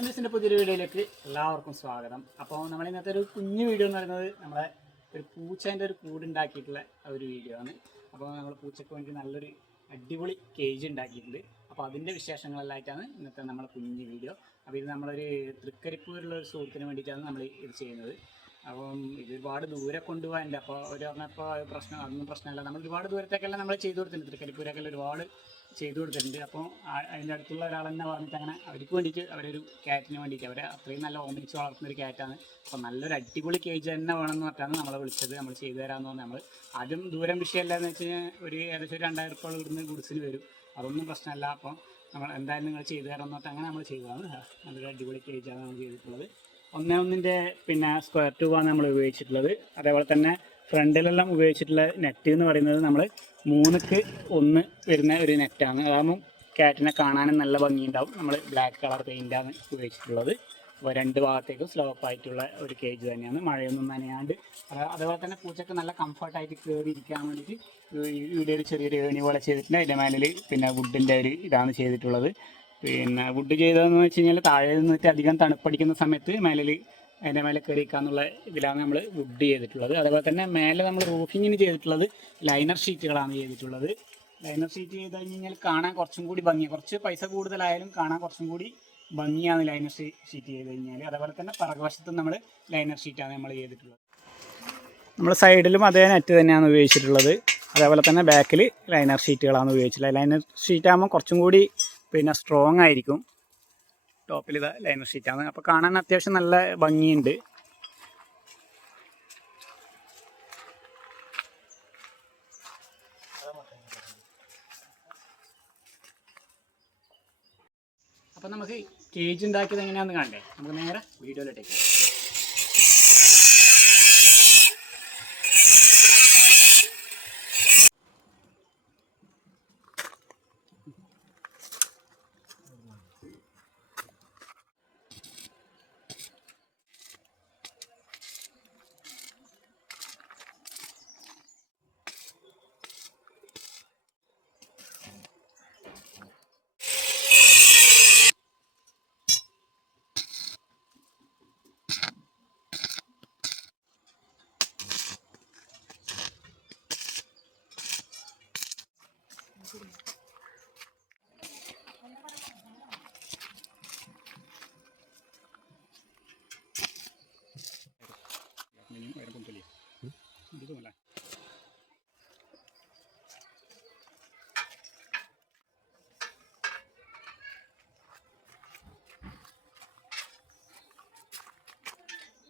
പെറ്റ്സൻഡേഴ്സിന്റെ പുതിയൊരു വീഡിയോയിലേക്ക് എല്ലാവർക്കും സ്വാഗതം. അപ്പോൾ നമ്മൾ ഇന്നത്തെ ഒരു കുഞ്ഞു വീഡിയോ എന്ന് പറയുന്നത് നമ്മളെ ഒരു പൂച്ചേന്റെ ഒരു കൂടുണ്ടാക്കിയിട്ടുള്ള ഒരു വീഡിയോ ആണ്. അപ്പോൾ നമ്മൾ പൂച്ചയ്ക്ക് വേണ്ടി നല്ലൊരു അടിപൊളി കേജ് ഉണ്ടാക്കിയിട്ടുണ്ട്. അപ്പോൾ അതിന്റെ വിശേഷങ്ങളെല്ലായിട്ടാണ് ഇന്നത്തെ നമ്മുടെ കുഞ്ഞു വീഡിയോ. അപ്പോൾ ഇത് നമ്മളൊരു തൃക്കരിപ്പൂരുള്ള ഒരു സുഹൃത്തിന് വേണ്ടിയിട്ടാണ് നമ്മൾ ഇത് ചെയ്യുന്നത്. അപ്പം ഇത് ഒരുപാട് ദൂരെ കൊണ്ടുപോകാനുണ്ട്. അപ്പോൾ ഒരു പറഞ്ഞപ്പോൾ പ്രശ്നം അതൊന്നും പ്രശ്നമല്ല. നമ്മൾ ഒരുപാട് ദൂരത്തേക്കെല്ലാം നമ്മൾ ചെയ്തു കൊടുത്തിട്ടുണ്ട്. തൃക്കരിപ്പൂരൊക്കെ ഒരുപാട് ചെയ്തു കൊടുത്തിട്ടുണ്ട്. അപ്പോൾ അതിന്റെ അടുത്തുള്ള ഒരാൾ തന്നെ പറഞ്ഞിട്ട് അങ്ങനെ അവർക്ക് വേണ്ടിയിട്ട് അവരൊരു ക്യാറ്റിന് വേണ്ടിയിട്ട് അവരെ അത്രയും നല്ല ഓമനിച്ച് വളർത്തുന്ന ഒരു ക്യാറ്റാണ് അപ്പോൾ നല്ലൊരു അടിപൊളി കേജ് തന്നെ വേണമെന്ന് പറഞ്ഞാണ് നമ്മളെ വിളിച്ചത്. നമ്മൾ ചെയ്തു തരാമെന്ന് പറഞ്ഞാൽ നമ്മൾ അതും ദൂരം വിഷയമല്ല എന്ന് വെച്ച് കഴിഞ്ഞാൽ ഒരു ഏകദേശം ഒരു രണ്ടായിരം റുപ്യ ഇവിടുന്ന് ഗുഡ്സിന് വരും. അതൊന്നും പ്രശ്നമല്ല. അപ്പോൾ നമ്മൾ എന്തായാലും നിങ്ങൾ ചെയ്തു തരാമെന്ന് പറഞ്ഞിട്ട് അങ്ങനെ നമ്മൾ ചെയ്തതാണ്. നല്ലൊരു അടിപൊളി കേജാണ് നമ്മൾ ചെയ്തിട്ടുള്ളത്. ഒന്നേ ഒന്നിന്റെ പിന്നെ സ്ക്വയർ ട്യൂബാണ് നമ്മൾ ഉപയോഗിച്ചിട്ടുള്ളത്. അതേപോലെ തന്നെ ഫ്രണ്ടിലെല്ലാം ഉപയോഗിച്ചിട്ടുള്ള നെറ്റ് എന്ന് പറയുന്നത് നമ്മൾ മൂന്നുക്ക് ഒന്ന് വരുന്ന ഒരു നെറ്റാണ് അതാകുമ്പോൾ കാറ്റിനെ കാണാനും നല്ല ഭംഗിയുണ്ടാവും. നമ്മൾ ബ്ലാക്ക് കളർ പെയിന്റാണ് ഉപയോഗിച്ചിട്ടുള്ളത്. അപ്പോൾ രണ്ട് ഭാഗത്തേക്കും സ്ലോപ്പ് ആയിട്ടുള്ള ഒരു കേജ് തന്നെയാണ്. മഴയൊന്നും നനയാണ്ട് അതുപോലെ തന്നെ പൂച്ചക്ക് നല്ല കംഫർട്ടായിട്ട് കയറി ഇരിക്കാൻ വേണ്ടിയിട്ട് ഇവിടെ ഒരു ചെറിയൊരു ഏണി പോലെ ചെയ്തിട്ടുണ്ട്. അതിന്റെ മേലിൽ പിന്നെ വുഡിന്റെ ഒരു ഇതാണ് ചെയ്തിട്ടുള്ളത്. പിന്നെ വുഡ് ചെയ്തതെന്ന് വെച്ച് കഴിഞ്ഞാൽ താഴെ നിന്നിട്ട് അധികം തണുപ്പടിക്കുന്ന സമയത്ത് മേലിൽ അതിന്റെ മേലെ കയറിക്കാന്നുള്ള ഇതിലാണ് നമ്മൾ വുഡ് ചെയ്തിട്ടുള്ളത്. അതേപോലെ തന്നെ മേലെ നമ്മൾ റൂഫിങ്ങിന് ചെയ്തിട്ടുള്ളത് ലൈനർ ഷീറ്റുകളാണ് ചെയ്തിട്ടുള്ളത്. ലൈനർ ഷീറ്റ് ചെയ്ത് കഴിഞ്ഞ് കഴിഞ്ഞാൽ കാണാൻ കുറച്ചും കൂടി ഭംഗി. കുറച്ച് പൈസ കൂടുതലായാലും കാണാൻ കുറച്ചും കൂടി ഭംഗിയാണ് ലൈനർ ഷീറ്റ് ചെയ്ത് കഴിഞ്ഞാൽ അതേപോലെ തന്നെ പറകവശത്തും നമ്മൾ ലൈനർ ഷീറ്റാണ് നമ്മൾ ചെയ്തിട്ടുള്ളത്. നമ്മൾ സൈഡിലും അതേ നെറ്റ് തന്നെയാണ് ഉപയോഗിച്ചിട്ടുള്ളത്. അതേപോലെ തന്നെ ബാക്കിൽ ലൈനർ ഷീറ്റുകളാണ് ഉപയോഗിച്ചിട്ടുള്ളത്. ലൈനർ ഷീറ്റ് ആകുമ്പോൾ കുറച്ചും കൂടി പിന്നെ സ്ട്രോങ് ആയിരിക്കും. ടോപ്പിൽ ഇതാ ലൈനർ ഷീറ്റാണ്. അപ്പോൾ കാണാൻ അത്യാവശ്യം നല്ല ഭംഗിയുണ്ട്. അപ്പോൾ നമുക്ക് കേജ് ഉണ്ടാക്കിയത് എങ്ങനെയാണെന്ന് കാണണ്ടേ? നമുക്ക് നേരെ വീഡിയോയിലോട്ടേക്ക്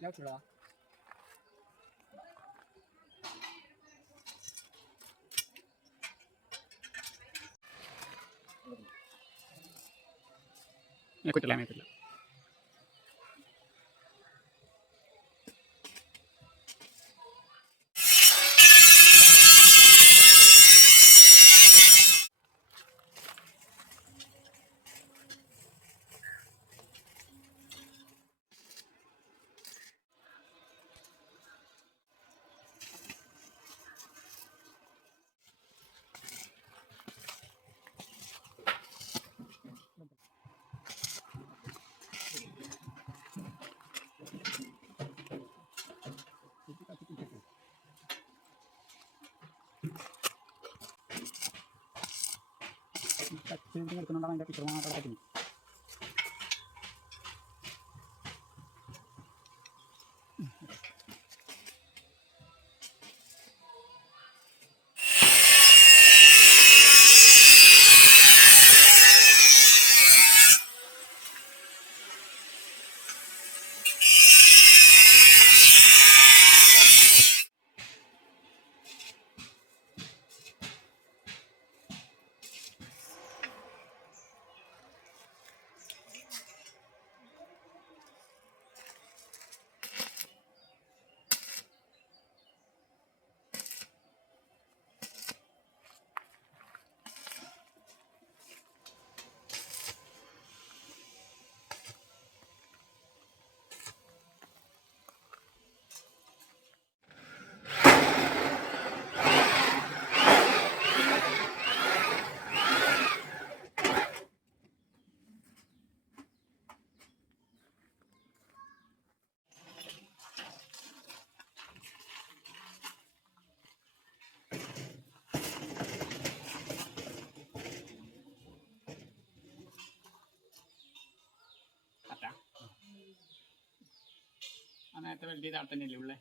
நேற்றுடா எனக்கு தெரியல தெரியல ikutilah. കത്തി എടുക്കുന്നുണ്ടാവും അതിന്റെ പിക്ചർ മാത്രം പറ്റും നേരത്തെ വലിയ താഴെ തന്നെയല്ലേ ഉള്ളേ?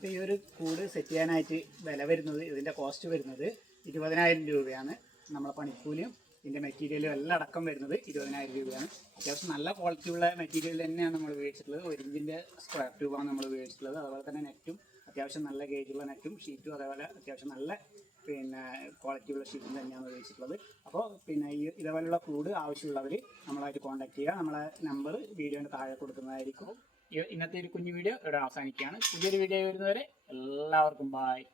അപ്പോൾ ഈ ഒരു കൂട് സെറ്റ് ചെയ്യാനായിട്ട് വില വരുന്നത് ഇതിന്റെ കോസ്റ്റ് വരുന്നത് ഇരുപതിനായിരം രൂപയാണ്. നമ്മളെ പണിക്കൂലിയും ഇതിന്റെ മെറ്റീരിയലും എല്ലാം അടക്കം വരുന്നത് ഇരുപതിനായിരം രൂപയാണ്. അത്യാവശ്യം നല്ല ക്വാളിറ്റി ഉള്ള മെറ്റീരിയൽ തന്നെയാണ് നമ്മൾ ഉപയോഗിച്ചിട്ടുള്ളത്. ഒരു ഇഞ്ചിന്റെ സ്ക്വയർ ട്യൂബാണ് നമ്മൾ ഉപയോഗിച്ചിട്ടുള്ളത്. അതുപോലെ തന്നെ നെറ്റും അത്യാവശ്യം നല്ല ഗേജുള്ള നെറ്റും ഷീറ്റും അതേപോലെ അത്യാവശ്യം നല്ല പിന്നെ ക്വാളിറ്റി ഉള്ള ഷീറ്റും തന്നെയാണ് ഉപയോഗിച്ചിട്ടുള്ളത്. അപ്പോൾ പിന്നെ ഈ ഇതേപോലെയുള്ള കൂട് ആവശ്യമുള്ളവർ നമ്മളായിട്ട് കോൺടാക്ട് ചെയ്യുക. നമ്മളെ നമ്പർ വീഡിയോന്റെ താഴെ കൊടുക്കുന്നതായിരിക്കും. ഇന്നത്തെ ഒരു കുഞ്ഞു വീഡിയോ ഇവിടെ അവസാനിക്കുകയാണ്. പുതിയൊരു വീഡിയോ വരുന്നവരെ എല്ലാവർക്കും ബായ്